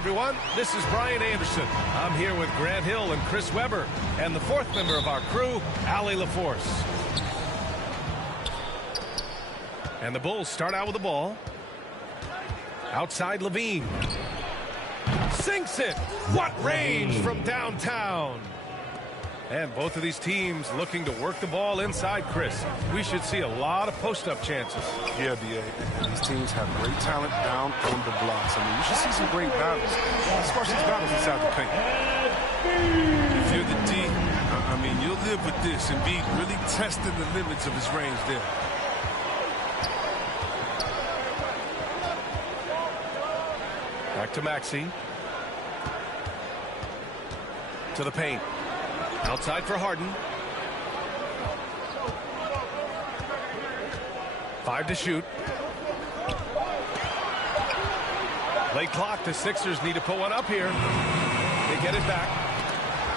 everyone, this is Brian Anderson. I'm here with Grant Hill and Chris Webber, and the fourth member of our crew, Allie LaForce. And the Bulls start out with the ball. Outside Levine. Sinks it! What range from downtown! And both of these teams looking to work the ball inside, Chris. We should see a lot of post-up chances. Yeah, B.A. And these teams have great talent down on the blocks. I mean, you should see some great battles, especially battles inside the paint. If you're the D, I mean, you'll live with this and be really testing the limits of his range there. Back to Maxey. To the paint. Outside for Harden. 5 to shoot. Late clock. The Sixers need to put one up here. They get it back.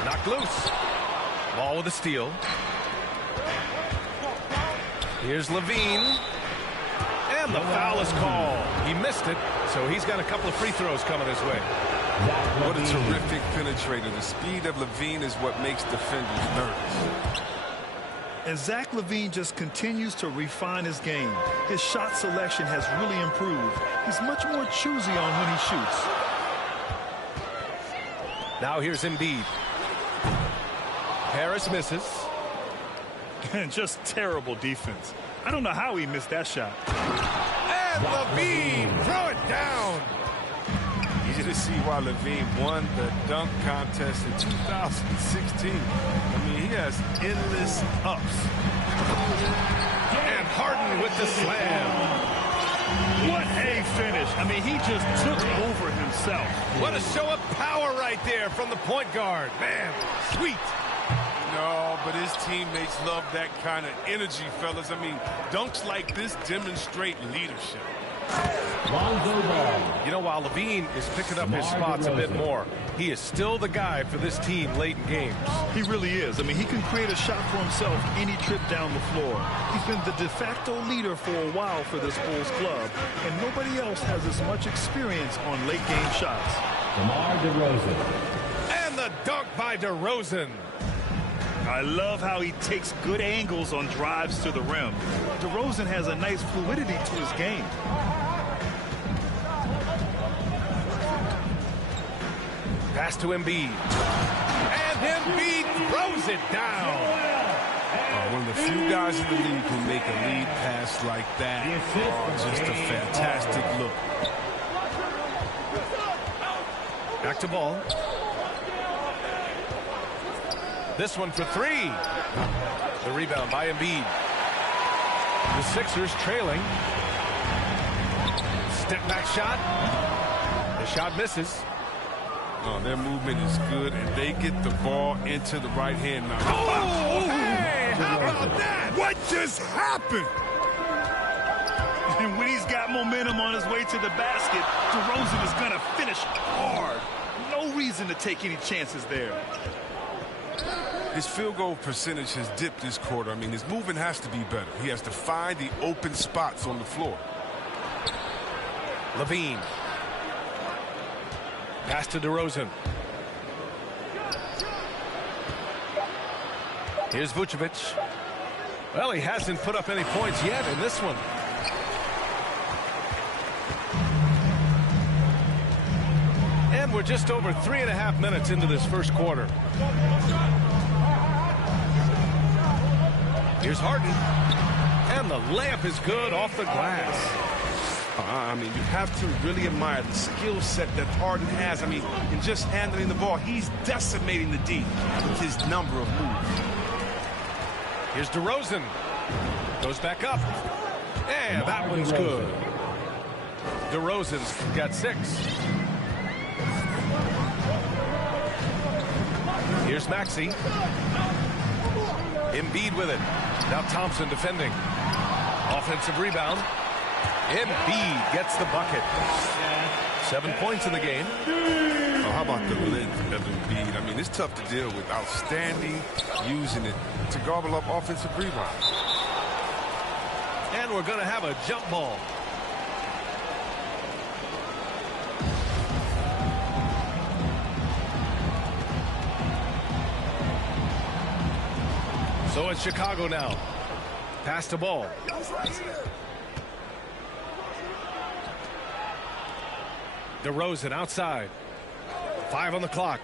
Knocked loose. Ball with a steal. Here's Levine. And the foul is called. He missed it, so he's got a couple of free throws coming his way. What a terrific penetrator. The speed of Levine is what makes defenders nervous. And Zach LaVine just continues to refine his game. His shot selection has really improved. He's much more choosy on when he shoots. Now here's Embiid. Harris misses. And just terrible defense. I don't know how he missed that shot. And Levine, throw it down. Easy to see why Levine won the dunk contest in 2016. I mean, he has endless ups. And Harden with the slam. What a finish. I mean, he just took over himself. What a show of power right there from the point guard. Man, sweet. No, but his teammates love that kind of energy, fellas. I mean, dunks like this demonstrate leadership. You know, while Levine is picking up his spots a bit more, he is still the guy for this team late in games. He really is. I mean, he can create a shot for himself any trip down the floor. He's been the de facto leader for a while for this Bulls club, and nobody else has as much experience on late game shots. DeMar DeRozan. And the dunk by DeRozan. I love how he takes good angles on drives to the rim. DeRozan has a nice fluidity to his game. Pass to Embiid. And Embiid throws it down. One of the few guys in the league who make a lead pass like that. Oh, just a fantastic look. Back to ball. This one for 3. The rebound by Embiid. The Sixers trailing. Step back shot. The shot misses. Oh, their movement is good, and they get the ball into the right hand now. Oh, hey, how about that? What just happened? And when he's got momentum on his way to the basket, DeRozan is going to finish hard. No reason to take any chances there. His field goal percentage has dipped this quarter. I mean, his movement has to be better. He has to find the open spots on the floor. Levine. Pass to DeRozan. Here's Vucevic. Well, he hasn't put up any points yet in this one. And we're just over 3.5 minutes into this first quarter. Here's Harden. And the layup is good off the glass. I mean, you have to really admire the skill set that Harden has. I mean, in just handling the ball, he's decimating the D with his number of moves. Here's DeRozan. Goes back up. And that one's good. DeRozan's got 6. Here's Maxey. Embiid with it. Now Thompson defending. Offensive rebound. Embiid gets the bucket. 7 points in the game. Oh, how about the length of Embiid? I mean, it's tough to deal with. Outstanding, using it to gobble up offensive rebounds. And we're going to have a jump ball. So it's Chicago now. Pass the ball. DeRozan outside. 5 on the clock.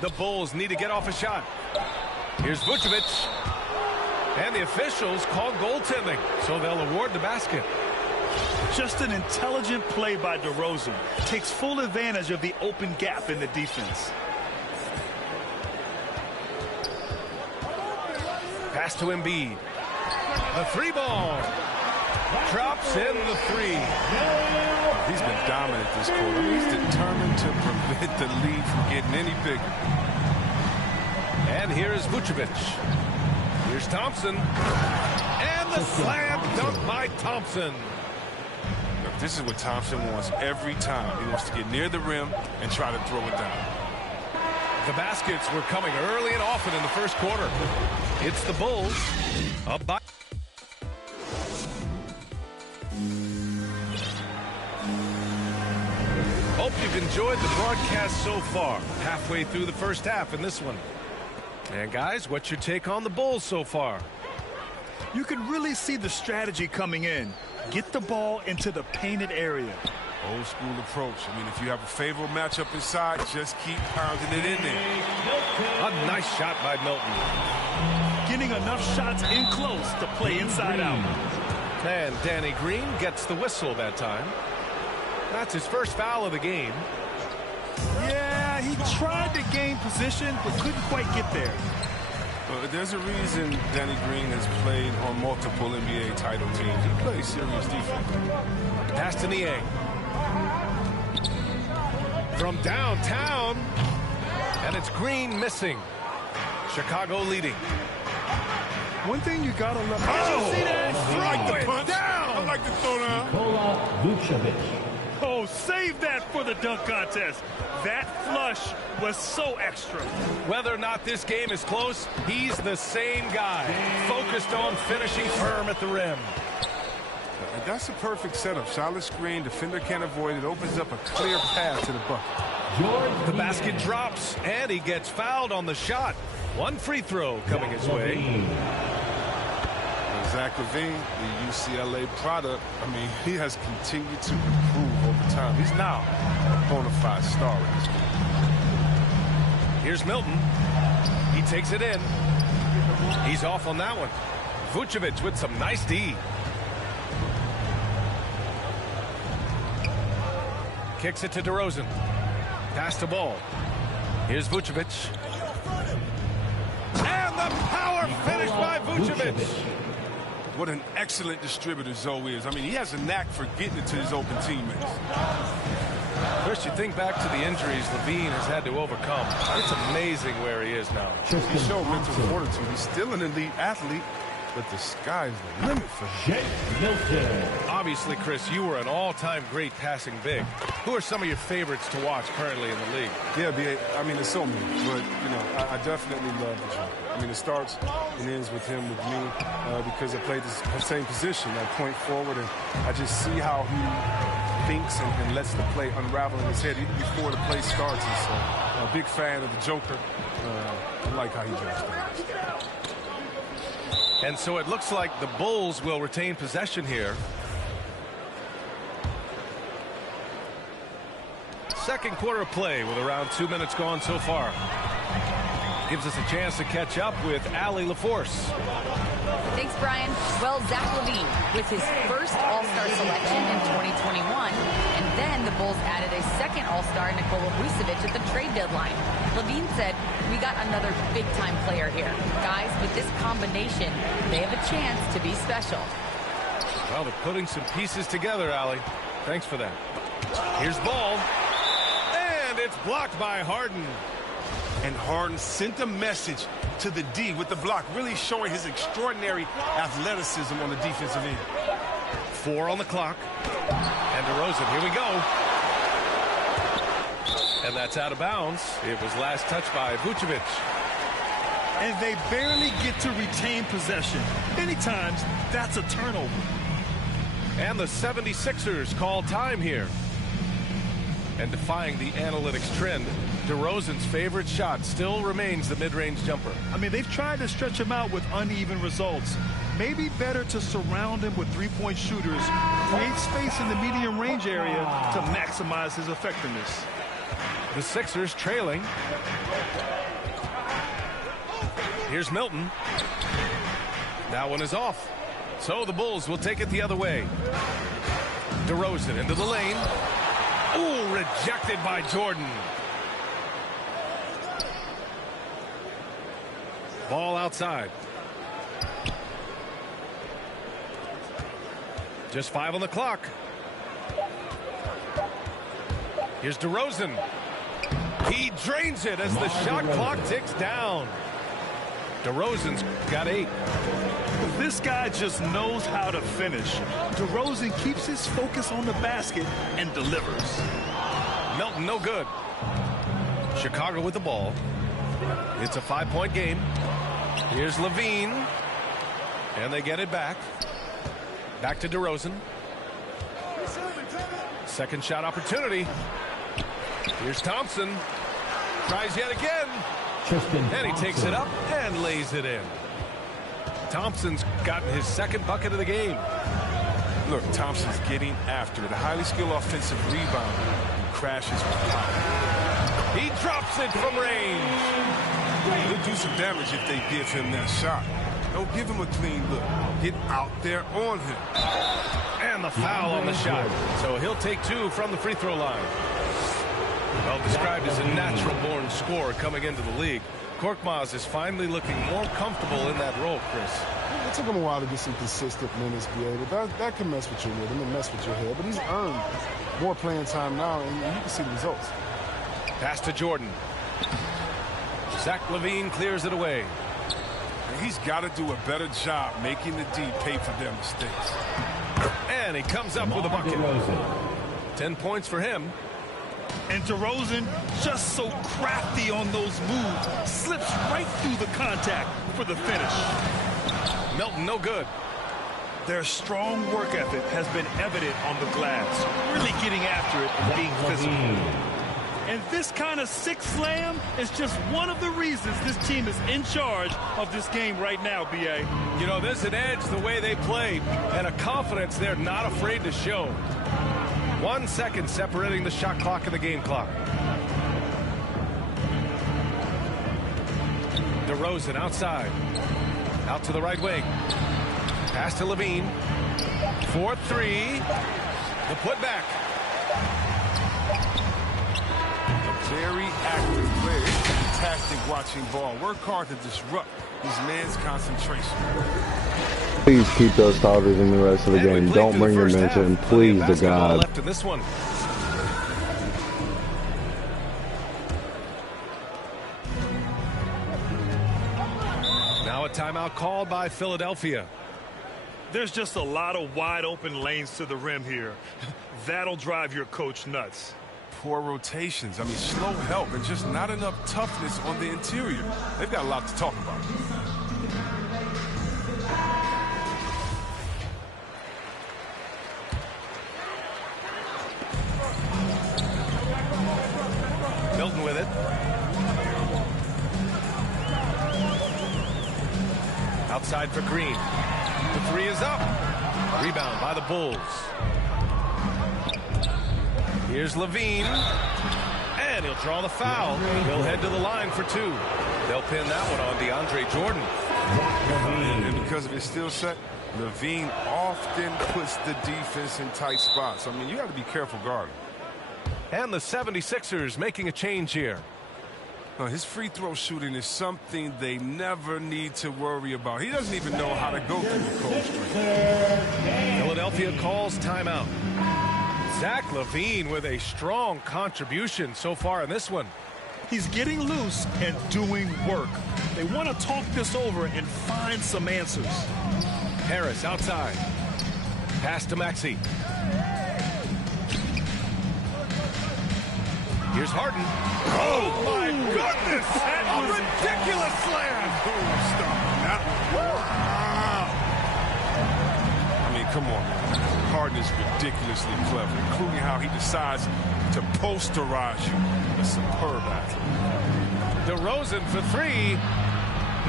The Bulls need to get off a shot. Here's Vucevic. And the officials call goaltending, so they'll award the basket. Just an intelligent play by DeRozan. Takes full advantage of the open gap in the defense. Pass to Embiid. The 3 ball. Drops in the 3. He's been dominant this quarter. He's determined to prevent the lead from getting any bigger. And here's Vucevic. Here's Thompson. And the slam dunk by Thompson. Look, this is what Thompson wants every time. He wants to get near the rim and try to throw it down. The baskets were coming early and often in the first quarter. It's the Bulls up by. Hope you've enjoyed the broadcast so far. Halfway through the first half in this one. And guys, what's your take on the Bulls so far? You can really see the strategy coming in. Get the ball into the painted area. Old school approach. I mean, if you have a favorable matchup inside, just keep pounding it in there. A nice shot by Milton. Getting enough shots in close to play inside out. And Danny Green gets the whistle that time. That's his first foul of the game. Yeah, he tried to gain position, but couldn't quite get there. There's a reason Danny Green has played on multiple NBA title teams. He plays serious defense. Pass to Niang. From downtown. And it's Green missing. Chicago leading. One thing you gotta love. Oh, see that? like the Throw it punch. down. I like the throw down. Nikola Vucevic. Oh, save that for the dunk contest. That flush was so extra. Whether or not this game is close, he's the same guy. Focused on finishing firm at the rim. And that's a perfect setup. Solid screen, defender can't avoid it. Opens up a clear path to the bucket. The basket drops, and he gets fouled on the shot. One free throw coming his way. Zach LaVine, the UCLA product, I mean, he has continued to improve over time. He's now a bona fide star in this game. Here's Milton. He takes it in. He's off on that one. Vucevic with some nice D. Kicks it to DeRozan. Pass the ball. Here's Vucevic. And the power finish by Vucevic. What an excellent distributor Zoe is. I mean, he has a knack for getting it to his open teammates. First, you think back to the injuries LaVine has had to overcome. It's amazing where he is now. He showed mental fortitude. He's still an elite athlete, but the sky's the limit for him. Shake Milton. Obviously, Chris, you were an all-time great passing big. Who are some of your favorites to watch currently in the league? Yeah, B.A., I mean, there's so many, but, you know, I definitely love the job. I mean, it starts and ends with him, with me, because I played the same position, like point forward, and I just see how he thinks and lets the play unravel in his head even before the play starts. And so, a big fan of the Joker. I like how he drafts things. And so it looks like the Bulls will retain possession here. Second quarter of play with around 2 minutes gone so far. Gives us a chance to catch up with Allie LaForce. Thanks, Brian. Well, Zach LaVine with his first All-Star selection in 2021, and then the Bulls added a second All-Star, Nikola Vucevic, at the trade deadline. LaVine said, "We got another big-time player here. Guys, with this combination, they have a chance to be special." Well, they're putting some pieces together, Allie. Thanks for that. Here's ball. And it's blocked by Harden. And Harden sent a message to the D with the block, really showing his extraordinary athleticism on the defensive end. 4 on the clock. And DeRozan, here we go. And that's out of bounds. It was last touched by Vucevic. And they barely get to retain possession. Many times, that's a turnover. And the 76ers call time here. And defying the analytics trend, DeRozan's favorite shot still remains the mid-range jumper. I mean, they've tried to stretch him out with uneven results. Maybe better to surround him with three-point shooters, create space in the medium range area to maximize his effectiveness. The Sixers trailing. Here's Milton. That one is off. So the Bulls will take it the other way. DeRozan into the lane. Ooh, rejected by Jordan. Ball outside. Just 5 on the clock. Here's DeRozan. He drains it as the shot clock ticks down. DeRozan's got 8. This guy just knows how to finish. DeRozan keeps his focus on the basket and delivers. Milton, no good. Chicago with the ball. It's a 5-point game. Here's Levine. And they get it back. Back to DeRozan. Second shot opportunity. Here's Thompson. Tries yet again. And he takes it up and lays it in. Thompson's gotten his second bucket of the game. Look, Thompson's getting after it. A highly skilled offensive rebound. He crashes with power. He drops it from range. He'll do some damage if they give him that shot. Don't give him a clean look. Get out there on him. And the foul on the shot. So he'll take 2 from the free throw line. Well described as a natural-born scorer coming into the league. Korkmaz is finally looking more comfortable in that role, Chris. It took him a while to get some consistent minutes, but that can mess with your rhythm and mess with your head. But he's earned more playing time now, and you can see the results. Pass to Jordan. Zach LaVine clears it away. He's got to do a better job making the D pay for their mistakes. And he comes up with a bucket. 10 points for him. And DeRozan, just so crafty on those moves, slips right through the contact for the finish. Milton, no good. Their strong work ethic has been evident on the glass, really getting after it and being physical. And this kind of six slam is just one of the reasons this team is in charge of this game right now, B.A. You know, there's an edge the way they play and a confidence they're not afraid to show. 1 second separating the shot clock and the game clock. DeRozan outside. Out to the right wing. Pass to Levine. 4-3. The putback. Very active player. It's fantastic watching ball. Work hard to disrupt his man's concentration. Please keep those starters in the rest of the game. Don't bring your bench in, please, to God. Left in this one. Now a timeout called by Philadelphia. There's just a lot of wide open lanes to the rim here. That'll drive your coach nuts. Poor rotations. I mean, slow help and just not enough toughness on the interior. They've got a lot to talk about. Milton with it. Outside for Green. The three is up. Rebound by the Bulls. Here's Levine. And he'll draw the foul. He'll head to the line for 2. They'll pin that one on DeAndre Jordan. And because of his skill set, Levine often puts the defense in tight spots. I mean, you got to be careful guarding. And the 76ers making a change here. His free throw shooting is something they never need to worry about. He doesn't even know how to go through the cold streak. Philadelphia calls timeout. Zach LaVine with a strong contribution so far in this one. He's getting loose and doing work. They want to talk this over and find some answers. Harris outside. Pass to Maxey. Here's Harden. Oh, my goodness! A ridiculous slam! I mean, come on, man. Harden is ridiculously clever, including how he decides to posterize you. A superb athlete. DeRozan for three.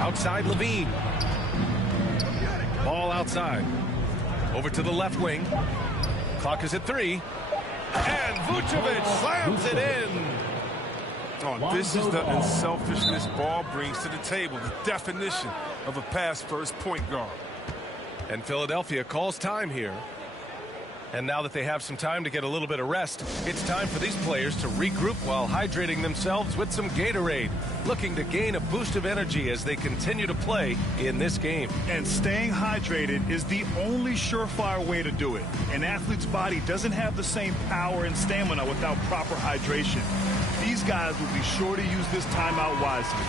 Outside Levine. Ball outside. Over to the left wing. Clock is at 3. And Vucevic slams it in. Oh, this is the unselfishness ball brings to the table. The definition of a pass-first point guard. And Philadelphia calls time here. And now that they have some time to get a little bit of rest, it's time for these players to regroup while hydrating themselves with some Gatorade, looking to gain a boost of energy as they continue to play in this game. And staying hydrated is the only surefire way to do it. An athlete's body doesn't have the same power and stamina without proper hydration. These guys will be sure to use this timeout wisely.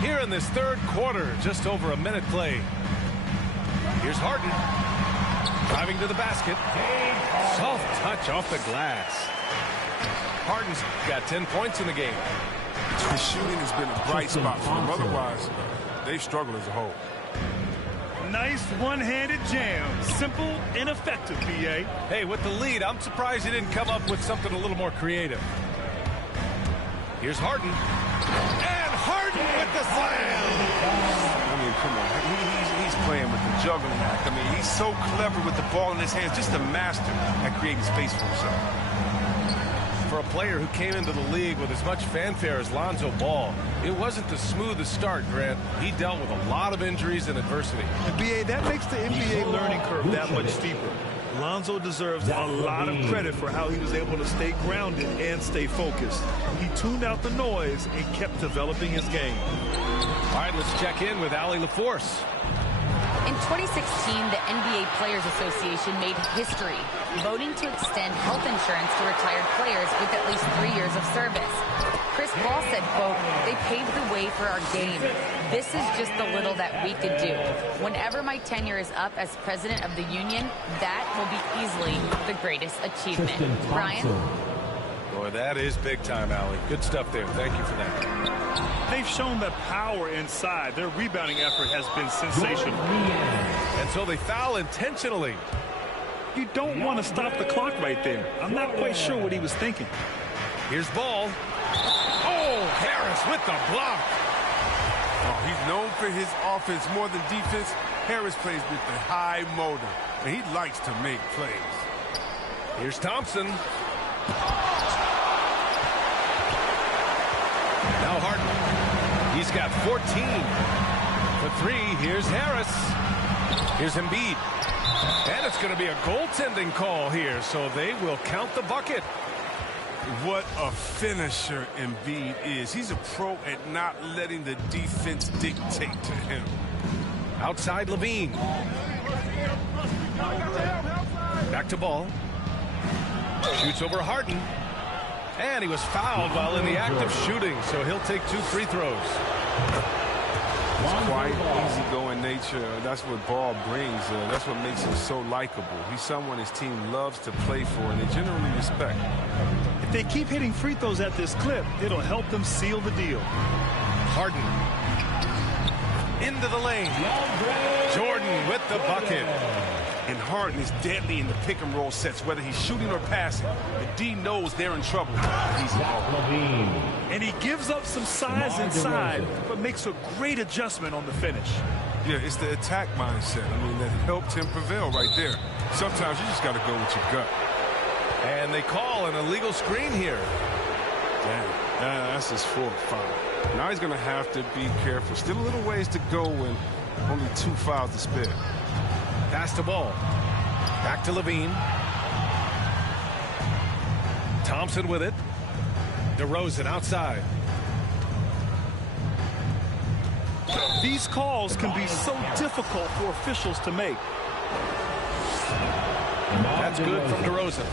Here in this third quarter, just over a minute played. Here's Harden. Driving to the basket. Soft touch off the glass. Harden's got 10 points in the game. The shooting has been a bright spot for them. Otherwise, they've struggled as a whole. Nice one-handed jam. Simple and effective, B.A. Hey, with the lead, I'm surprised he didn't come up with something a little more creative. Here's Harden. And Harden with the slam. I mean, come on. He's playing with the juggling act. I mean, he's so clever with the ball in his hands, just a master at creating space for himself. For a player who came into the league with as much fanfare as Lonzo Ball, it wasn't the smoothest start, Grant. He dealt with a lot of injuries and adversity. And B.A., that makes the NBA learning curve that much steeper. Lonzo deserves a lot of credit for how he was able to stay grounded and stay focused. He tuned out the noise and kept developing his game. All right, let's check in with Allie LaForce. In 2016, the NBA Players Association made history, voting to extend health insurance to retired players with at least 3 years of service. Chris Paul said, quote, "They paved the way for our game. This is just the little that we could do. Whenever my tenure is up as president of the union, that will be easily the greatest achievement." Brian? Boy, that is big time, Allie. Good stuff there. Thank you for that. They've shown the power inside. Their rebounding effort has been sensational. And so they foul intentionally. You don't want to stop the clock right there. I'm not quite sure what he was thinking. Here's Ball. Oh, Harris with the block. Oh, he's known for his offense more than defense. Harris plays with the high motor, and he likes to make plays. Here's Thompson. Now Harden. He's got 14. For 3, here's Harris. Here's Embiid. And it's going to be a goaltending call here, so they will count the bucket. What a finisher Embiid is. He's a pro at not letting the defense dictate to him. Outside Levine. Back to Ball. Shoots over Harden. And he was fouled while in the act of shooting, so he'll take 2 free throws. He's quite easygoing nature. That's what Ball brings. That's what makes him so likable. He's someone his team loves to play for, and they generally respect. If they keep hitting free throws at this clip, it'll help them seal the deal. Harden. Into the lane. Jordan with the bucket. And Harden is deadly in the pick-and-roll sets, whether he's shooting or passing. The D knows they're in trouble. He's involved. And he gives up some size inside, but makes a great adjustment on the finish. Yeah, it's the attack mindset. I mean, that helped him prevail right there. Sometimes you just got to go with your gut. And they call an illegal screen here. Damn, that's his 4th foul. Now he's going to have to be careful. Still a little ways to go and only 2 fouls to spare. Pass the ball. Back to Levine. Thompson with it. DeRozan outside. These calls can be so difficult for officials to make. That's good from DeRozan.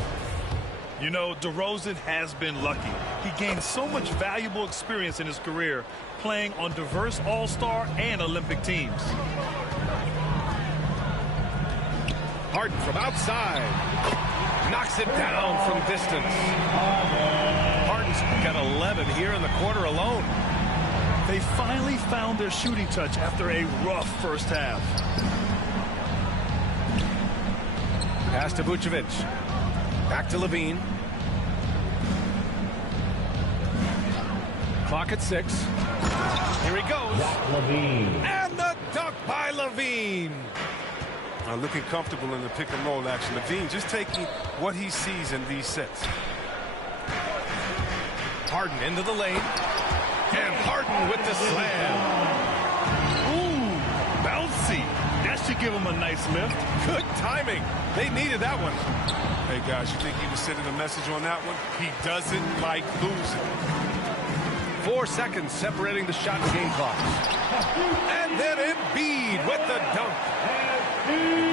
You know, DeRozan has been lucky. He gained so much valuable experience in his career playing on diverse All-Star and Olympic teams. Harden from outside. Knocks it down from distance. Harden's got 11 here in the quarter alone. They finally found their shooting touch after a rough first half. Pass to Vucevic. Back to Levine. Clock at 6. Here he goes. Levine. And the dunk by Levine. Looking comfortable in the pick and roll action. Levine just taking what he sees in these sets. Harden into the lane. And Harden with the slam. Ooh, bouncy. That should give him a nice lift. Good timing. They needed that one. Hey, guys, you think he was sending a message on that one? He doesn't like losing. 4 seconds separating the shot and game clock. And then Embiid with the dunk.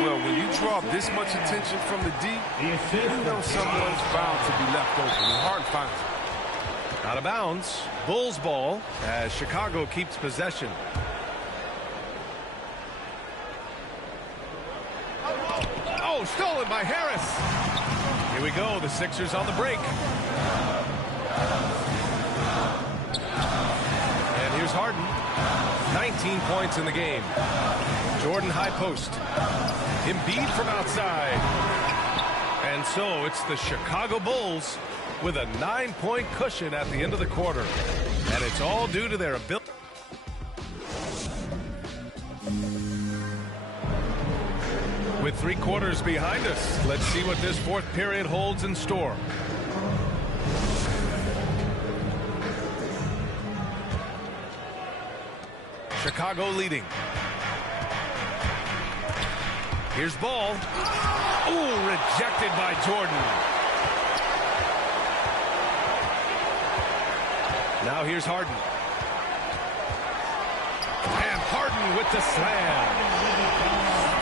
Well, when you draw this much attention from the D, you know someone's bound to be left open. And Harden finds it. Out of bounds. Bulls ball as Chicago keeps possession. Oh, stolen by Harris. Here we go. The Sixers on the break. And here's Harden. 19 points in the game. Jordan high post. Embiid from outside. And so it's the Chicago Bulls with a 9-point cushion at the end of the quarter. And it's all due to their ability. With 3 quarters behind us, let's see what this 4th period holds in store. Chicago leading. Here's ball. Ooh, rejected by Jordan. Now here's Harden. And Harden with the slam.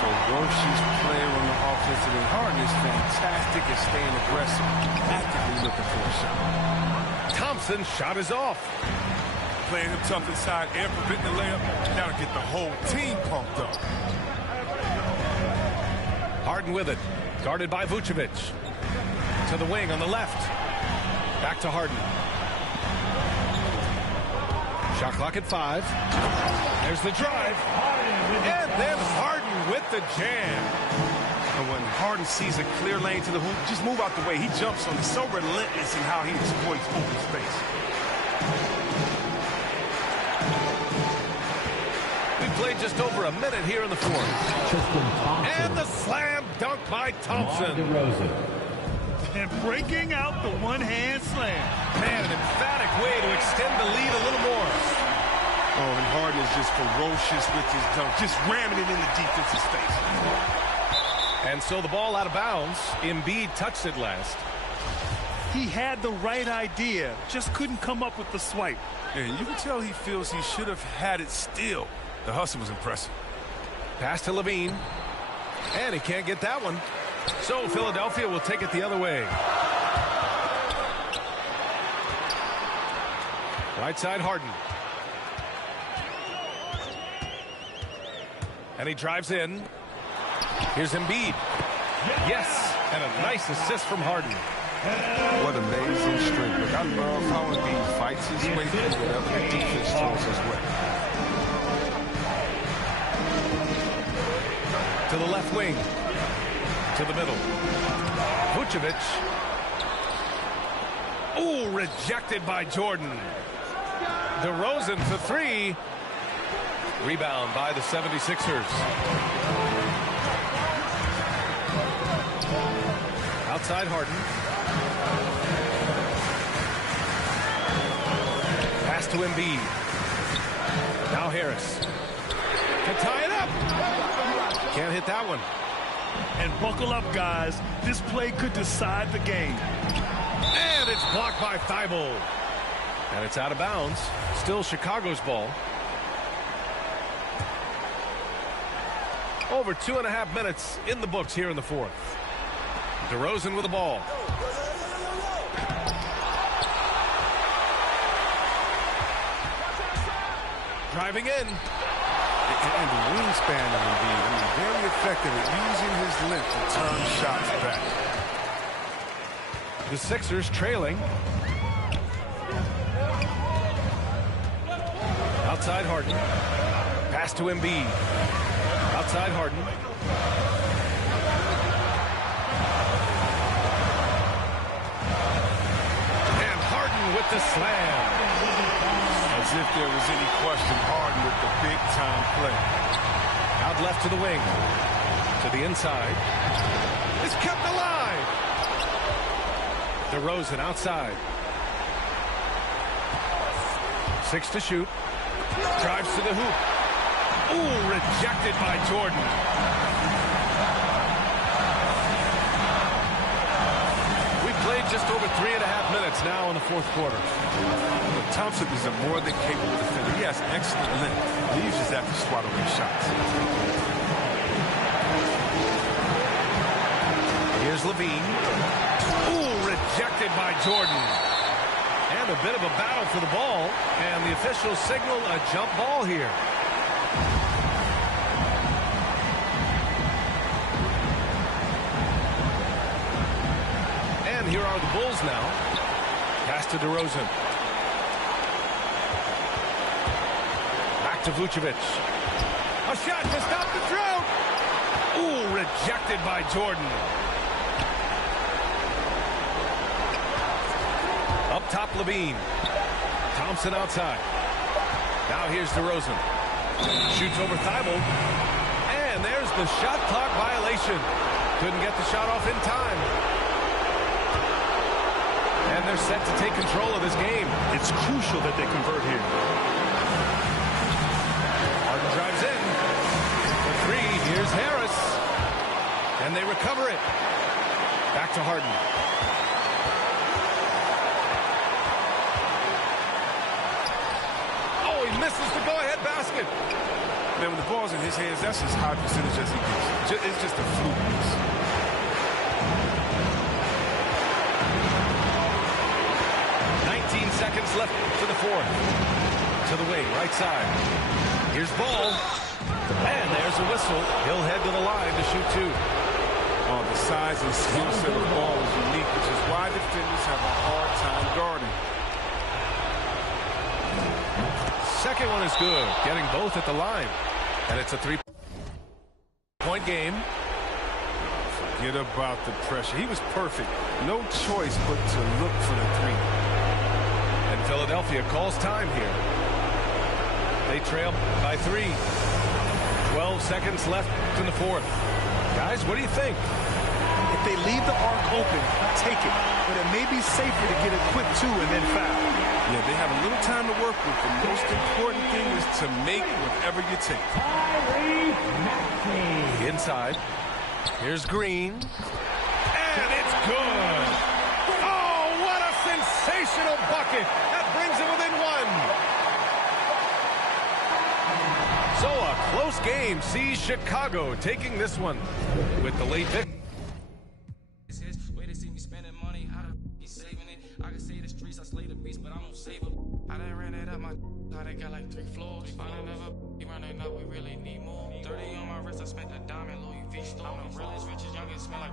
Ferocious player on the offensive end. Harden is fantastic at staying aggressive, actively looking for a shot. Thompson's shot is off. Playing him tough inside and preventing the layup. Now to get the whole team pumped up. Harden with it. Guarded by Vucevic. To the wing on the left. Back to Harden. Shot clock at 5. There's the drive. And then Harden with the jam. And when Harden sees a clear lane to the hoop, just move out the way. He jumps on it. So relentless in how he exploits open space. We played just over a minute here in the 4th. And the slam dunk by Thompson. And breaking out the one-hand slam. Man, an emphatic way to extend the lead a little more. Oh, and Harden is just ferocious with his dunk, just ramming it in the defensive space. And so the ball out of bounds. Embiid touched it last. He had the right idea, just couldn't come up with the swipe. And you can tell he feels he should have had it still. The hustle was impressive. Pass to Levine. And he can't get that one. So Philadelphia will take it the other way. Right side Harden. And he drives in. Here's Embiid. Yes, and a nice assist from Harden. What amazing strength. Look, I love how Embiid fights his way through whatever the defense throws his way. To the left wing. To the middle. Vucevic. Ooh, rejected by Jordan. DeRozan for 3. Rebound by the 76ers. Outside Harden. Pass to Embiid. Now Harris. To tie it up. Can't hit that one. And buckle up, guys. This play could decide the game. And it's blocked by Thibault. And it's out of bounds. Still Chicago's ball. Over 2.5 minutes in the books here in the 4th. DeRozan with the ball. Driving in. And the wingspan of Embiid, I mean, very effective at using his length to turn shots back. The Sixers trailing. Outside Harden. Pass to Embiid. Outside Harden. the slam. As if there was any question, Harden with the big-time play. Out left to the wing. To the inside. It's kept alive. DeRozan outside. 6 to shoot. Drives to the hoop. Ooh, rejected by Jordan. We played just over 3.5 minutes now in the fourth quarter. Thompson is a more than capable defender. He has excellent length. Leaves just have to swat away shots. Here's Levine. Ooh, rejected by Jordan. And a bit of a battle for the ball. And the officials signal a jump ball here. And here are the Bulls now. Pass to DeRozan. Back to Vucevic. A shot to stop the drought. Ooh, rejected by Jordan. Up top, Levine. Thompson outside. Now here's DeRozan. Shoots over Thibault. And there's the shot clock violation. Couldn't get the shot off in time. And they're set to take control of this game. It's crucial that they convert here. Harden drives in. The three. Here's Harris. And they recover it. Back to Harden. Misses the go-ahead basket. Man, when the ball's in his hands, that's as high percentage as he gets. It's just a fluke miss. Seconds left to the fourth. To the wing, right side. Here's Ball. And there's a whistle. He'll head to the line to shoot two. Oh, the size and skill set of Ball is unique, which is why defenders have a hard time guarding. Second one is good. Getting both at the line. And it's a three-point game. Forget about the pressure. He was perfect. No choice but to look for the three. And Philadelphia calls time here. They trail by 3. 12 seconds left in the fourth. Guys, what do you think? If they leave the arc open, take it. But it may be safer to get a quick 2 and then foul. Yeah, they have a little time to work with. The most important thing is to make whatever you take. Inside. Here's Green. And it's good. Oh, what a sensational bucket. That brings him within 1. So a close game sees Chicago taking this one with the late victory. I got like 3 floors. Finding another running up, we really need more. 30 on my wrist, I spent a diamond, Louis V store. I'm the realest, richest, youngest, smell like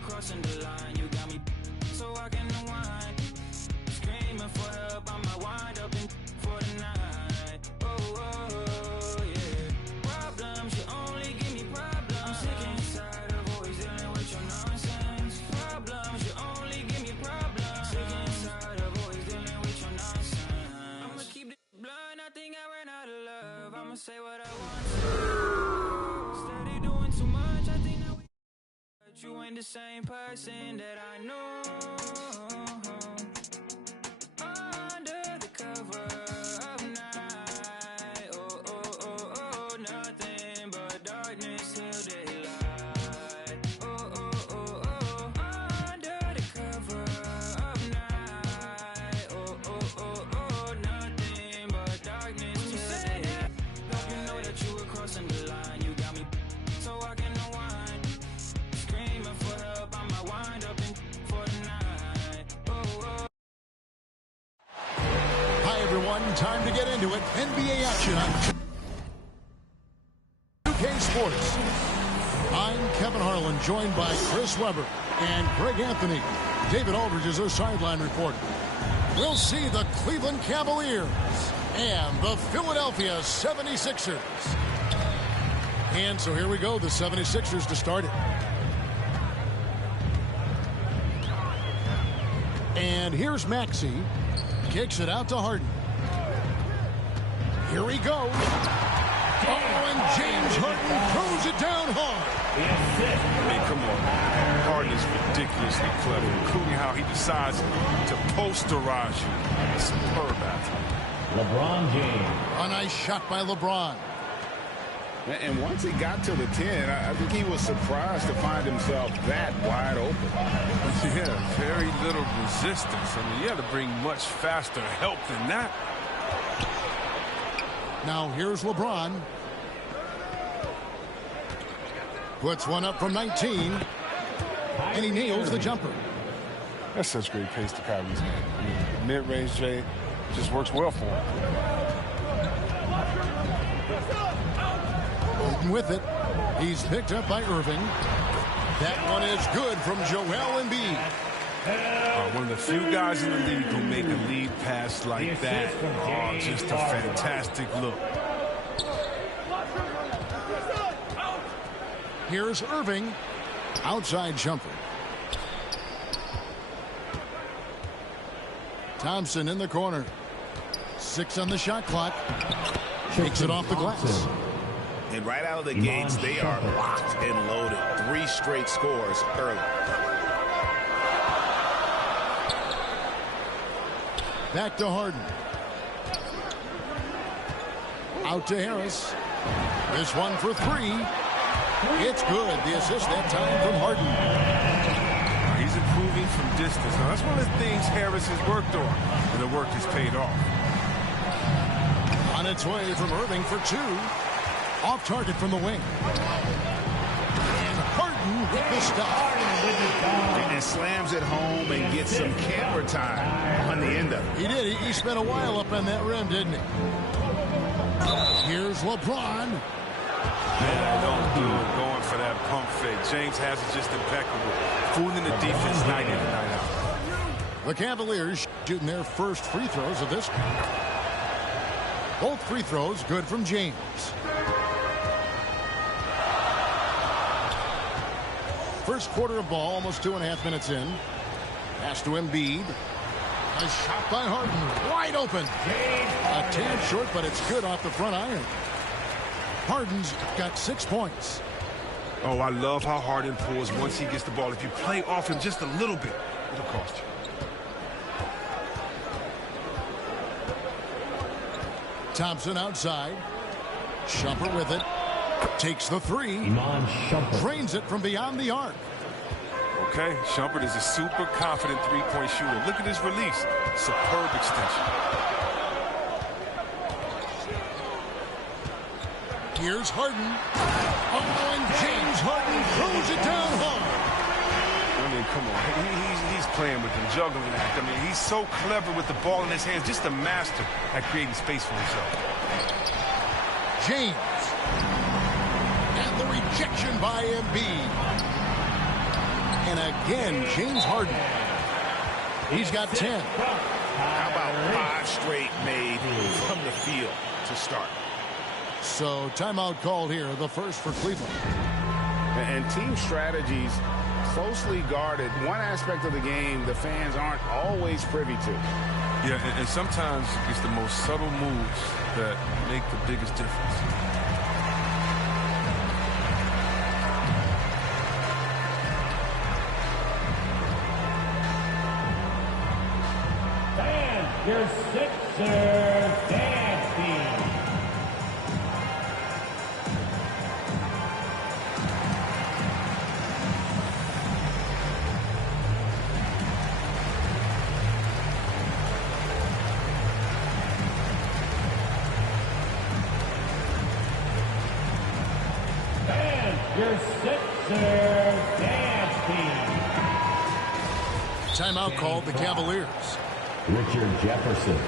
crossing the line. You got me so I can unwind. Screaming for help, I might wind up in for the night. Oh, yeah. Problems, you only give me problems. I'm sick inside of always dealing with your nonsense. Problems, you only give me problems. Sick inside of always dealing with your nonsense. I'ma keep this blunt, I think I ran out of love. I'ma say what I want to. Steady doing too much, I think that we you ain't the same person that I know. Under the cover of night, oh, nothing but darkness till daylight. Oh, under the cover of night, oh, nothing but darkness till daylight. Hope you know that you were crossing the line. You got me everyone. Time to get into it. NBA action on 2K Sports. I'm Kevin Harlan, joined by Chris Webber and Greg Anthony. David Aldridge is our sideline reporter. We'll see the Cleveland Cavaliers and the Philadelphia 76ers. And so here we go, the 76ers to start it. And here's Maxey. Kicks it out to Harden. Here he goes. Oh, and James Harden throws it down hard. I mean, come on. Harden is ridiculously clever, including how he decides to posterize you. Superb athlete. LeBron James. A nice shot by LeBron. And once he got to the 10, I think he was surprised to find himself that wide open. Yeah, very little resistance. I mean, you have to bring much faster help than that. Now here's LeBron. Puts one up from 19. And he nails the jumper. That's such great pace to Kyrie's game. I mean, the mid-range Jay just works well for him. Bolton with it. He's picked up by Irving. That one is good from Joel Embiid. One of the few guys in the league who make a lead pass like that. Oh, just a fantastic look. Here's Irving. Outside jumper. Thompson in the corner. 6 on the shot clock. Takes it off the glass. And right out of the gates, they are locked and loaded. 3 straight scores early. Back to Harden. Out to Harris. This one for 3. It's good. The assist that time from Harden. He's improving from distance. Now, that's one of the things Harris has worked on, and the work has paid off. On its way from Irving for 2. Off target from the wing. And Harden with the stop. And slams it home and gets some camera time on the end of it. He did. He spent a while up on that rim, didn't he? Here's LeBron. Man, don't do it. Going for that pump fake. James has it just impeccable. Fooling the defense night in and night out. The Cavaliers shooting their first free throws of this game. Both free throws good from James. First quarter of ball, almost 2.5 minutes in. Pass to Embiid. A shot by Harden. Wide open. A tad short, but it's good off the front iron. Harden's got 6 points. Oh, I love how Harden pulls once he gets the ball. If you play off him just a little bit, it'll cost you. Thompson outside. Shumpert with it. Takes the 3. Iman Shumpert. Drains it from beyond the arc. Okay, Shumpert is a super confident three-point shooter. Look at his release. Superb extension. Here's Harden. Oh, and James Harden throws it down hard. I mean, come on. He's playing with the juggling act. I mean, he's so clever with the ball in his hands. Just a master at creating space for himself. James. And the rejection by Embiid. And again, James Harden. He's got 10. How about 5 straight made from the field to start? So timeout called here, the first for Cleveland. And team strategies closely guarded. One aspect of the game the fans aren't always privy to. Yeah, and sometimes it's the most subtle moves that make the biggest difference. And your Sixers dance team. Your Sixers dance team. Timeout called the Cavaliers. Richard Jefferson.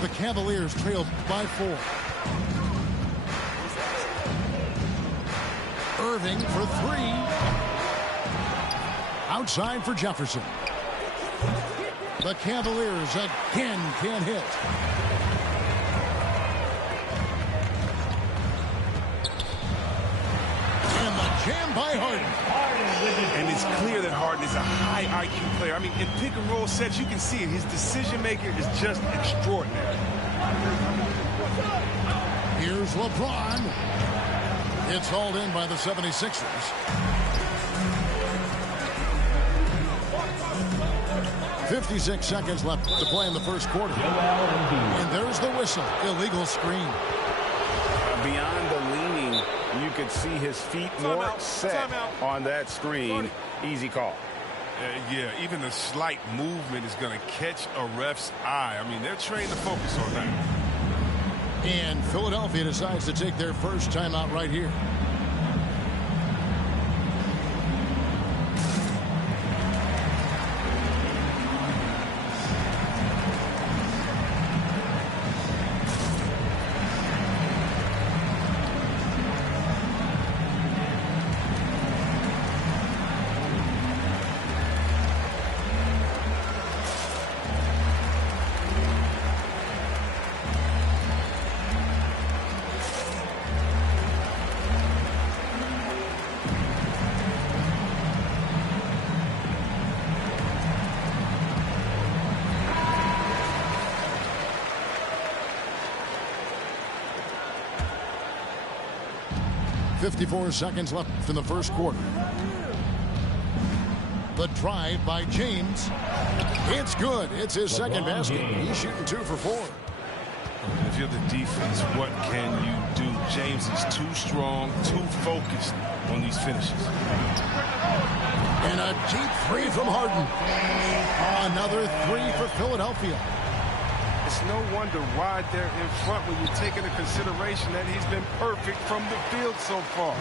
The Cavaliers trail by 4. Irving for 3. Outside for Jefferson. The Cavaliers again can't hit. And the jam by Harden. And it's clear that Harden is a high IQ player. I mean, in pick and roll sets, you can see it. His decision making is just extraordinary. Here's LeBron. It's hauled in by the 76ers. 56 seconds left to play in the first quarter. And there's the whistle. Illegal screen. Beyond the leaning, you could see his feet more set on that screen. Easy call. Yeah, even the slight movement is going to catch a ref's eye. I mean, they're trained to focus on that. And Philadelphia decides to take their first timeout right here. .54 seconds left in the first quarter. The drive by James. It's good. It's his second basket. He's shooting 2 for 4. If you're the defense, what can you do? James is too strong, too focused on these finishes. And a deep 3 from Harden. Another 3 for Philadelphia. It's no wonder why they're in front when you take into consideration that he's been perfect from the field so far.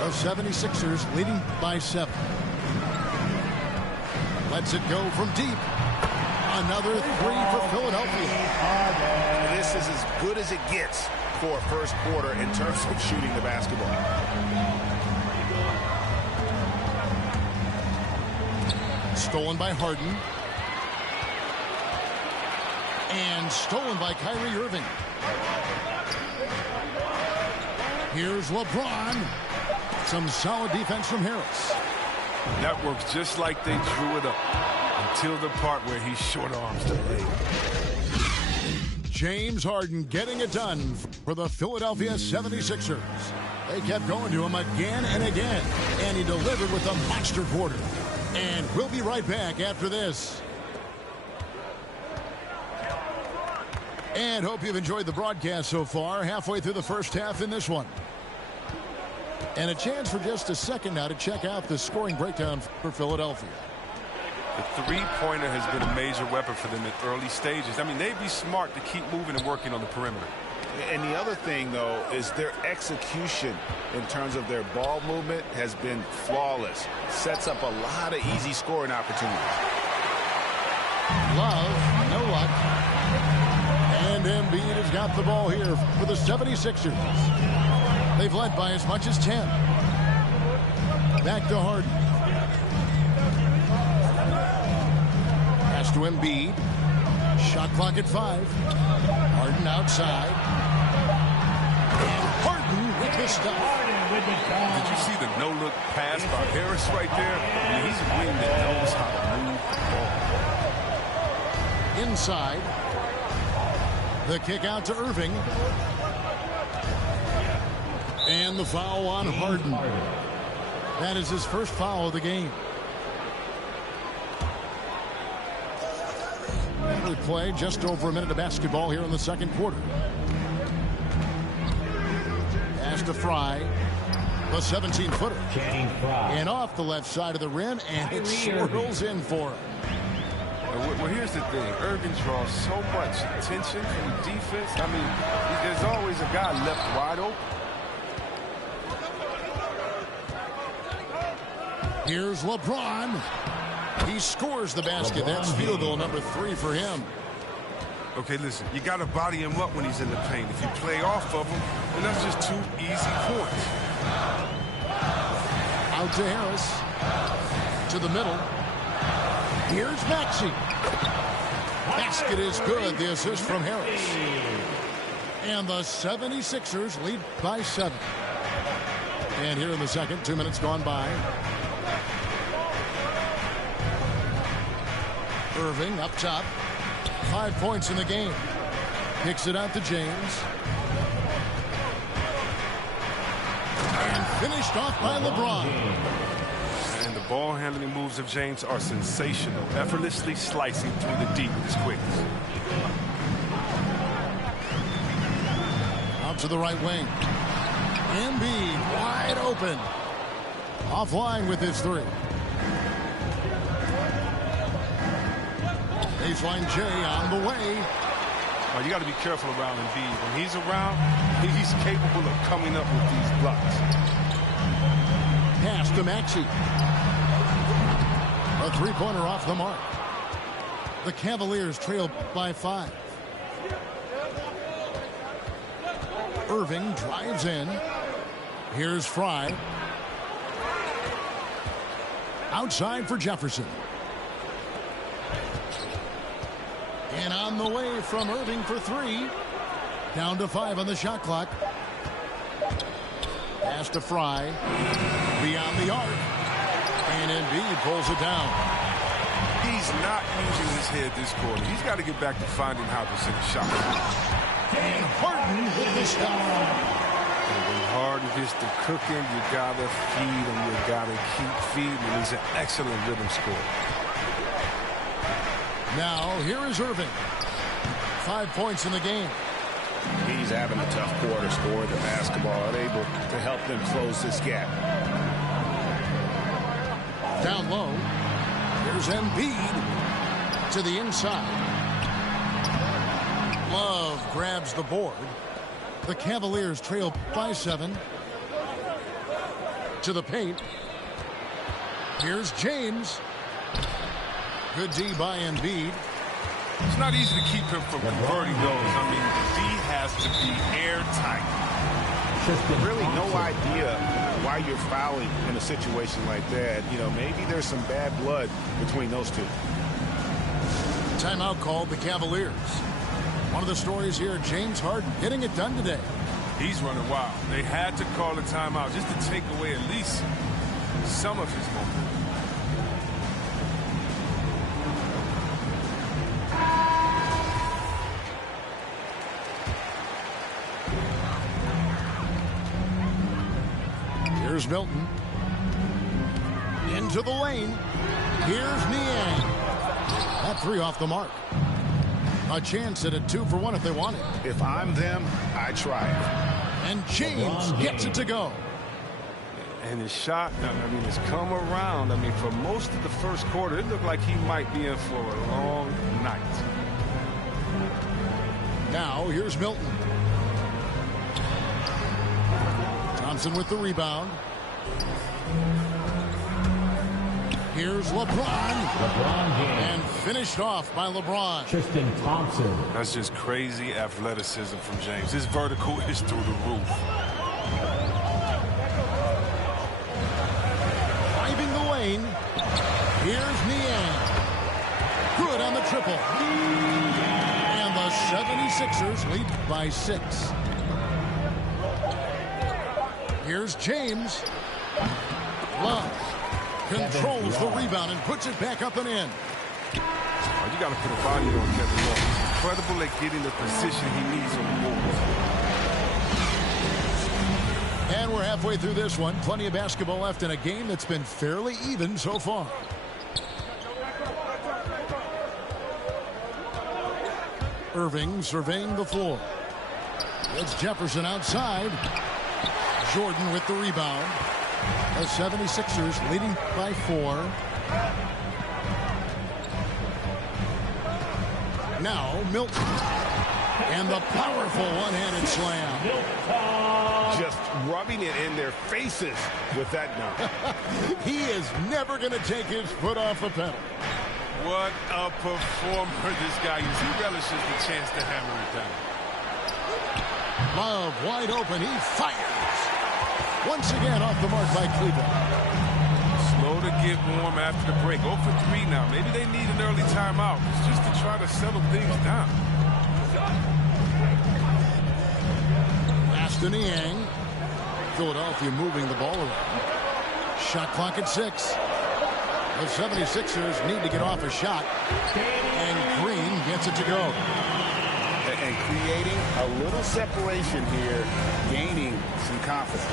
The 76ers leading by 7. Lets it go from deep. Another 3 for Philadelphia. This is as good as it gets for a first quarter in terms of shooting the basketball. Stolen by Harden. And stolen by Kyrie Irving. Here's LeBron. Some solid defense from Harris. That works just like they drew it up until the part where he short arms the leg. James Harden getting it done for the Philadelphia 76ers. They kept going to him again and again, and he delivered with a monster quarter. And we'll be right back after this. And hope you've enjoyed the broadcast so far. Halfway through the first half in this one. And a chance for just a second now to check out the scoring breakdown for Philadelphia. The three-pointer has been a major weapon for them at early stages. I mean, they'd be smart to keep moving and working on the perimeter. And the other thing, though, is their execution in terms of their ball movement has been flawless. Sets up a lot of easy scoring opportunities. Love, no luck. And Embiid has got the ball here for the 76ers. They've led by as much as 10. Back to Harden. Pass to Embiid. Shot clock at 5. Harden outside. And Harden with the stuff. Did you see the no-look pass by Harris right there? I mean, he's a wing that knows how to move the ball. Inside. The kick out to Irving. And the foul on Harden. That is his first foul of the game. We play just over a minute of basketball here in the second quarter. Pass to Fry. The 17-footer. And off the left side of the rim, and it swirls in for him. Well, here's the thing. Irving draws so much attention from defense. I mean, there's always a guy left wide open. Here's LeBron. He scores the basket. That's field goal number 3 for him. Okay, listen, you got to body him up when he's in the paint. If you play off of him, then that's just 2 easy points. Out to Harris. To the middle. Here's Maxey. Basket is good. The assist from Harris. And the 76ers lead by 7. And here in the second, 2 minutes gone by. Irving up top. 5 points in the game. Kicks it out to James. And finished off by LeBron. And the ball handling moves of James are sensational. Effortlessly slicing through the deep with his quickness. Out to the right wing. Embiid wide open. Offline with his 3. Baseline J on the way. You got to be careful around Embiid. When he's around, he's capable of coming up with these blocks. Pass to Maxey. A 3-pointer off the mark. The Cavaliers trail by 5. Irving drives in. Here's Fry. Outside for Jefferson. And on the way from Irving for 3. Down to 5 on the shot clock. Pass to Fry. Beyond the arc. And Embiid pulls it down. He's not using his head this quarter. He's got to get back to finding how to send a shot. And Harden with the stop. When Harden gets to cooking, you got to feed him. You got to keep feeding. He's an excellent rhythm scorer. Now, here is Irving. 5 points in the game. He's having a tough quarter, scoring the basketball, unable to help them close this gap. Down low. Here's Embiid to the inside. Love grabs the board. The Cavaliers trail by 7. To the paint. Here's James. Good D by Embiid. It's not easy to keep him from converting those. I mean, the D has to be airtight. Really no idea why you're fouling in a situation like that. You know, maybe there's some bad blood between those two. Timeout called the Cavaliers. One of the stories here, James Harden getting it done today. He's running wild. They had to call a timeout just to take away at least some of his momentum. Here's Milton. Into the lane. Here's Niang. That 3 off the mark. A chance at a 2 for 1 if they want it. If I'm them, I try it. And James gets it to go. And his shot, I mean, has come around. I mean, for most of the first quarter, it looked like he might be in for a long night. Now, here's Milton. Thompson with the rebound. Here's LeBron. And finished off by LeBron. Tristan Thompson. That's just crazy athleticism from James. His vertical is through the roof. Driving the lane. Here's Niang. Good on the triple. And the 76ers lead by 6. Here's James. Love controls the rebound and puts it back up and in. Oh, you got to put a body on Kevin Love. He's incredible at getting the position he needs on the board. And we're halfway through this one. Plenty of basketball left in a game that's been fairly even so far. Irving surveying the floor. It's Jefferson outside. Jordan with the rebound. The 76ers leading by 4. Now Milton. And the powerful one-handed slam. Just rubbing it in their faces with that dunk. He is never going to take his foot off the pedal. What a performer this guy is. He relishes the chance to hammer it down. Love wide open. He fires. Once again off the mark by Cleveland. Slow to get warm after the break. 0 for 3 now. Maybe they need an early timeout. It's just to try to settle things down. Aston Yang. Philadelphia moving the ball around. Shot clock at 6. The 76ers need to get off a shot. And Green gets it to go. And creating a little separation here, gaining some confidence.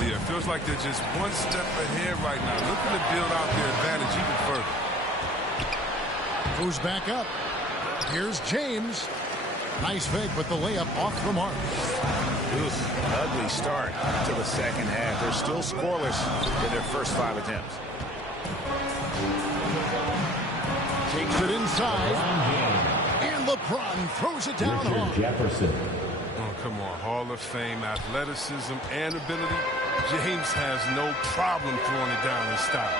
Yeah, it feels like they're just one step ahead right now, looking to build out their advantage even further. Who's back up? Here's James. Nice fake, but the layup off the mark. Ugly start to the second half. They're still scoreless in their first 5 attempts. Takes it inside. And LeBron throws it down hard. Jefferson. Oh, come on. Hall of Fame athleticism and ability. James has no problem throwing it down in style.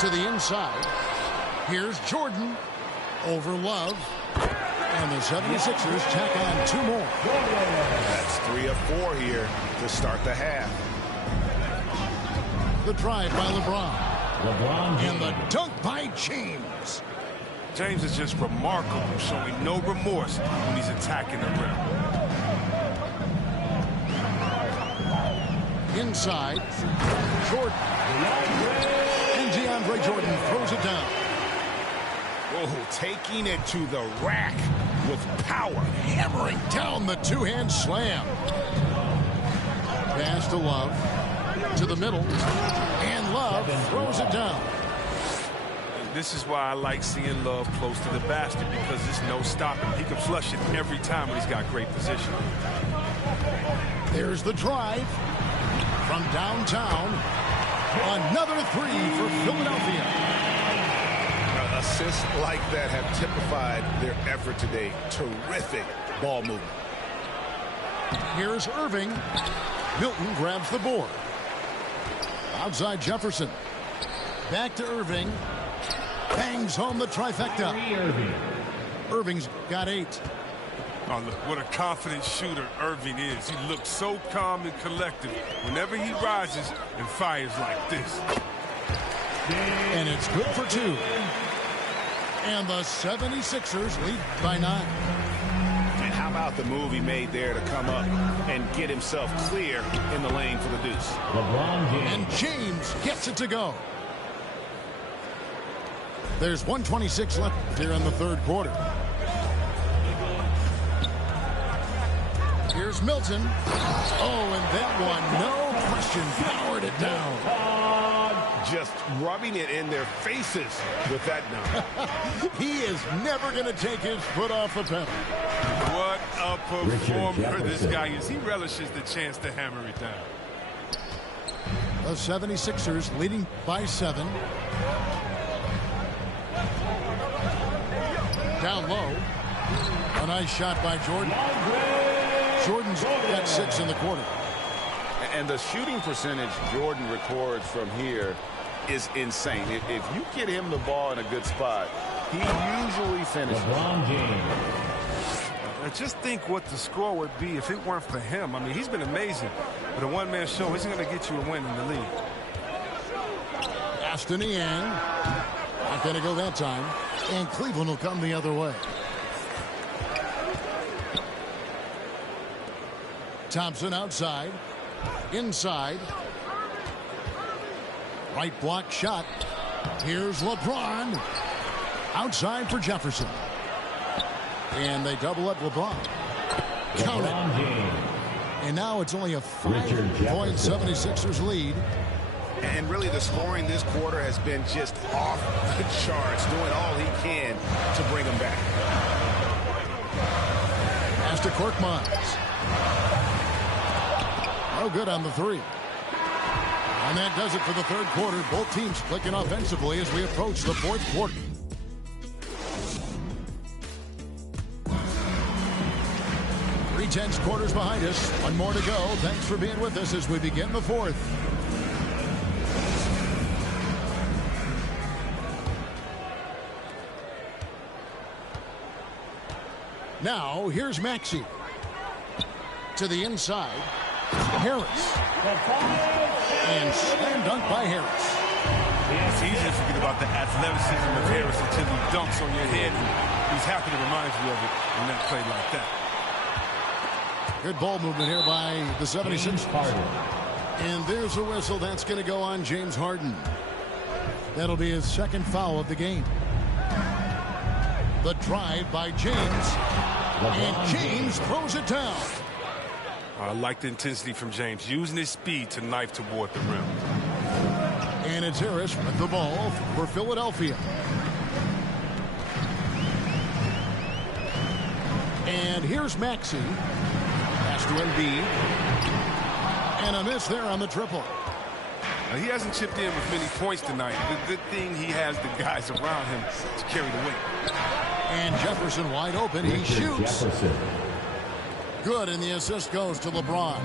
To the inside. Here's Jordan. Over Love. And the 76ers tack on 2 more. That's 3 of 4 here to start the half. The drive by LeBron. LeBron And the dunk by James. James is just remarkable, showing no remorse when he's attacking the rim. Inside. Jordan. And DeAndre Jordan throws it down. Oh, taking it to the rack with power. Hammering down the 2-hand slam. Pass to Love. To the middle. And Love throws it down. This is why I like seeing Love close to the basket, because there's no stopping. He can flush it every time when he's got great position. There's the drive. From downtown. Another 3 for Philadelphia. Assists like that have typified their effort today. Terrific ball movement. Here's Irving. Milton grabs the board. Outside Jefferson. Back to Irving. Bangs home the trifecta. Irving's got 8. Oh, look, what a confident shooter Irving is. He looks so calm and collected whenever he rises and fires like this. And it's good for 2. And the 76ers lead by 9. And how about the move he made there to come up and get himself clear in the lane for the deuce. LeBron James. And James gets it to go. There's 1:26 left here in the 3rd quarter. Here's Milton. Oh, and that one, no question, powered it down. Just rubbing it in their faces with that number. He is never going to take his foot off the pedal. What a performer this Jefferson. guy is. He relishes the chance to hammer it down. The 76ers leading by 7. Down low. A nice shot by Jordan. Jordan's got 6 in the quarter. And the shooting percentage Jordan records from here is insane. If you get him the ball in a good spot, he usually finishes. LeBron James. I just think what the score would be if it weren't for him. I mean, he's been amazing. But a one-man show isn't going to get you a win in the league. Aston Yang. Not going to go that time. And Cleveland will come the other way. Thompson outside. Inside. Right block shot. Here's LeBron. Outside for Jefferson. And they double up LeBron. Count it. LeBron James. And now it's only a 5-point 76ers lead. And really the scoring this quarter has been just off the charts, doing all he can to bring them back. Pass to Korkmaz. No good on the 3. And that does it for the 3rd quarter. Both teams clicking offensively as we approach the 4th quarter. Three-tenths quarters behind us. One more to go. Thanks for being with us as we begin the 4th. Now, here's Maxey. To the inside. Harris. And slam dunk by Harris. It's easy to forget about the athleticism of Harris until he dunks on your head, and he's happy to remind you of it in that play like that. Good ball movement here by the 76ers. And there's a whistle. That's going to go on James Harden. That'll be his second foul of the game. The drive by James. And James throws it down. I like the intensity from James, using his speed to knife toward the rim. And it's Harris with the ball for Philadelphia. And here's Maxey. Pass to Embiid. And a miss there on the triple. Now, he hasn't chipped in with many points tonight. The good thing, he has the guys around him to carry the weight. And Jefferson wide open. He shoots. Good, and the assist goes to LeBron.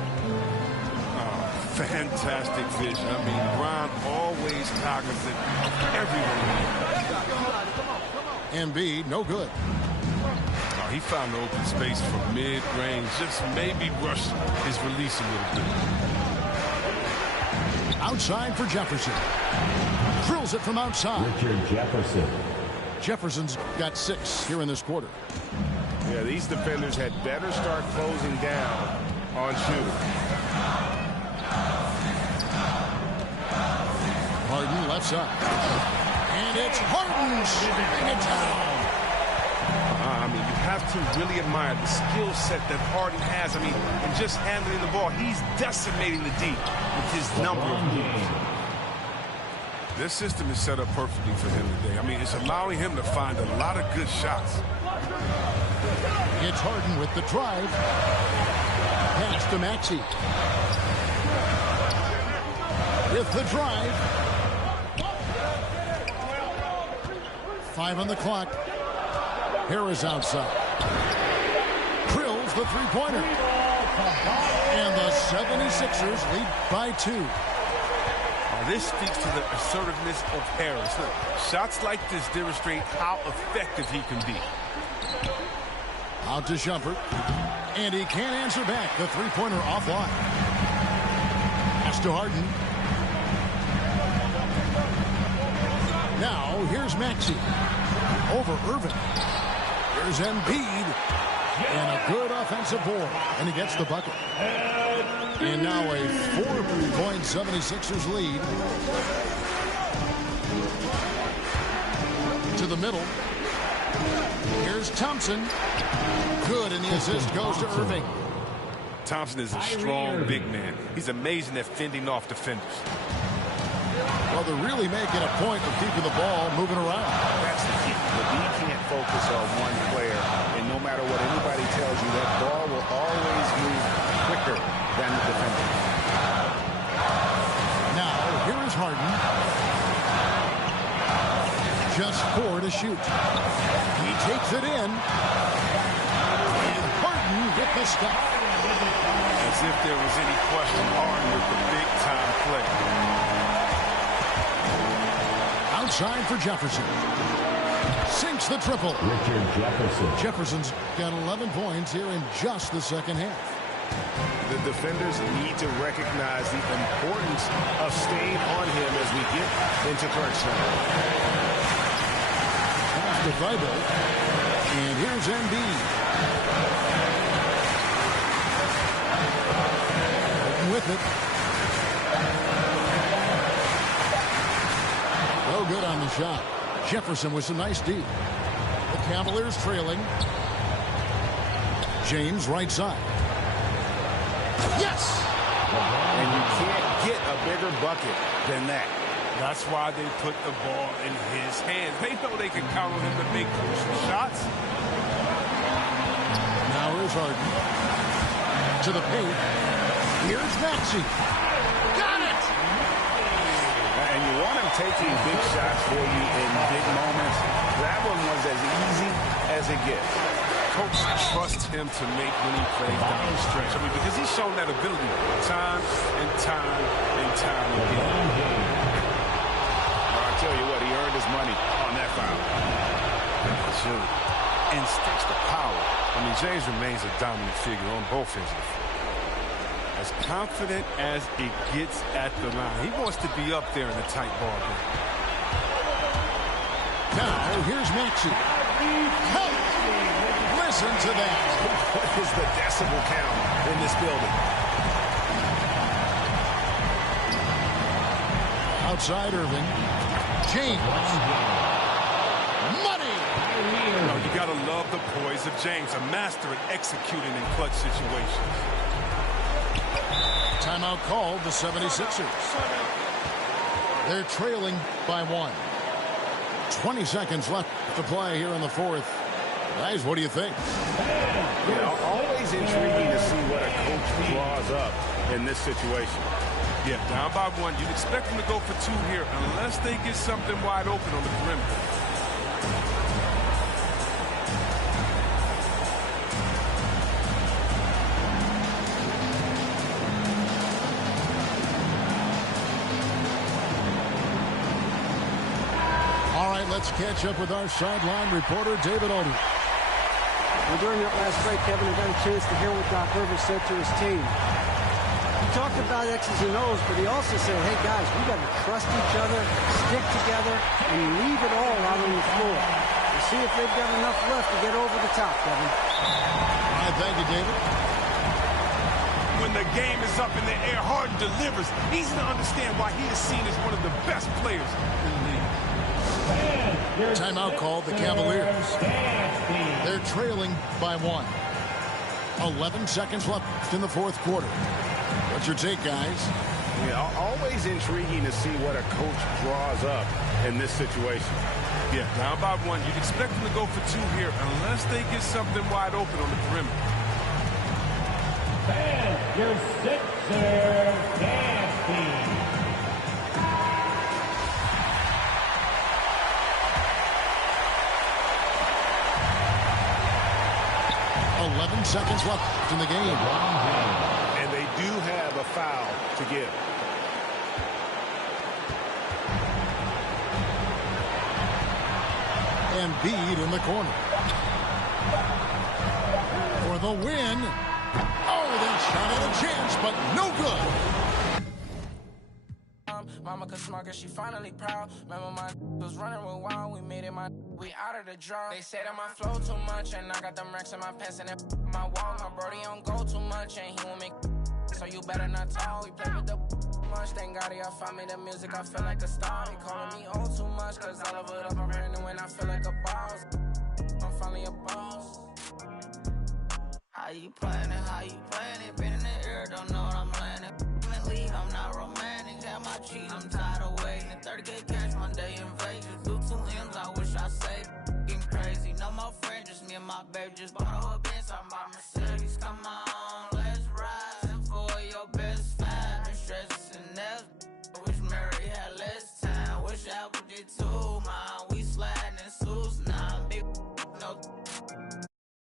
Fantastic vision. I mean, LeBron always cognizant of everyone. Embiid, no good. He found the open space from mid-range. Just maybe rush his release a little bit. Outside for Jefferson. Drills it from outside. Richard Jefferson. Jefferson's got 6 here in this quarter. Yeah, these defenders had better start closing down on shooting. Harden left side. And it's Harden shooting it down. I mean, you have to really admire the skill set that Harden has. I mean, in just handling the ball, he's decimating the D with his number of moves. This system is set up perfectly for him today. I mean, it's allowing him to find a lot of good shots. It's Harden with the drive. Pass to Maxey. With the drive. 5 on the clock. Harris outside. Drills the three-pointer. And the 76ers lead by 2. This speaks to the assertiveness of Harris. Look, shots like this demonstrate how effective he can be. Out to Shumpert. And he can't answer back. The three-pointer offline. Pass to Harden. Now, here's Maxey. Over Irving. Here's Embiid. And a good offensive board. And he gets the bucket. And now a 4-point 76ers lead. To the middle. Here's Thompson. Good, and the assist goes to Irving. Thompson is a strong big man. He's amazing at fending off defenders. Well, they're really making a point of keeping the ball moving around. That's the key. The D can't focus on one player, and no matter what anybody tells you, that ball will always move quicker than the defender. Now, here is Harden. Just 4 to shoot. He takes it in. And Harden with the stop. As if there was any question, Harden with the big-time play. Outside for Jefferson. Sinks the triple. Richard Jefferson. Jefferson's got 11 points here in just the second half. The defenders need to recognize the importance of staying on him as we get into crunch time. Pass to Thibault. And here's Embiid. With it. No good on the shot. Jefferson with some nice D. The Cavaliers trailing. James right side. Yes! And you can't get a bigger bucket than that. That's why they put the ball in his hands. They know they can count on him to make crucial shots. Now here's Harden. To the paint. Here's Maxey. Got it! And you want him taking big shots for you in big moments. That one was as easy as it gets. Coach trusts him to make winning plays down the stretch. I mean, because he's shown that ability time and time and time again. Well, I tell you what, he earned his money on that foul. For sure. instincts, the power. I mean, James remains a dominant figure on both ends of the floor. As confident as it gets at the line. He wants to be up there in the tight ball game. Now, here's Maxey. Listen to that. What is the decibel count in this building? Outside Irving. James. Money. You got to love the poise of James, a master at executing in clutch situations. Timeout called the 76ers. They're trailing by 1. 20 seconds left to play here in the fourth. Guys, what do you think? Always intriguing to see what a coach draws up in this situation. Yeah, down by 1. You'd expect them to go for 2 here unless they get something wide open on the perimeter. Let's catch up with our sideline reporter, David Aldridge. Well, during that last break, Kevin, I got a chance to hear what Doc Rivers said to his team. He talked about X's and O's, but he also said, hey, guys, we got to trust each other, stick together, and leave it all out on the floor. We'll see if they've got enough left to get over the top, Kevin. All right, thank you, David. When the game is up in the air, Harden delivers. Easy to understand why he is seen as one of the best players in the league. Timeout called the Cavaliers. They're trailing by 1. 11 seconds left in the fourth quarter. What's your take, guys? Yeah, always intriguing to see what a coach draws up in this situation. Yeah, down by 1. You'd expect them to go for 2 here unless they get something wide open on the perimeter. And your Sixers dance team. 11 seconds left in the game. And they do have a foul to give. Embiid in the corner. For the win. Oh, that shot had a chance, but no good. Mama could smart cause she finally proud. Remember my was running with wild. We made it we out of the draw. They say that my flow too much and I got them racks in my pants and my wall. My brody don't go too much and he won't make so you better not talk. We play with the much. Thank God he found me the music. I feel like a star. He calling me old too much cause all of it up I'm hearing when I feel like a boss. I'm finally a boss. How you playing it? How you playing it? Been in the air, don't know what I'm landing. I'm not romantic, have my cheese, I'm tired of waiting. 30K cash Monday in Vegas, do 2 M's, I wish I saved. Getting crazy, no more friends, just me and my baby. Just bought a Benz, I'm my Mercedes. Come on, let's ride. For your best fan, been stressing and I wish Mary had less time. Wish Apple did too.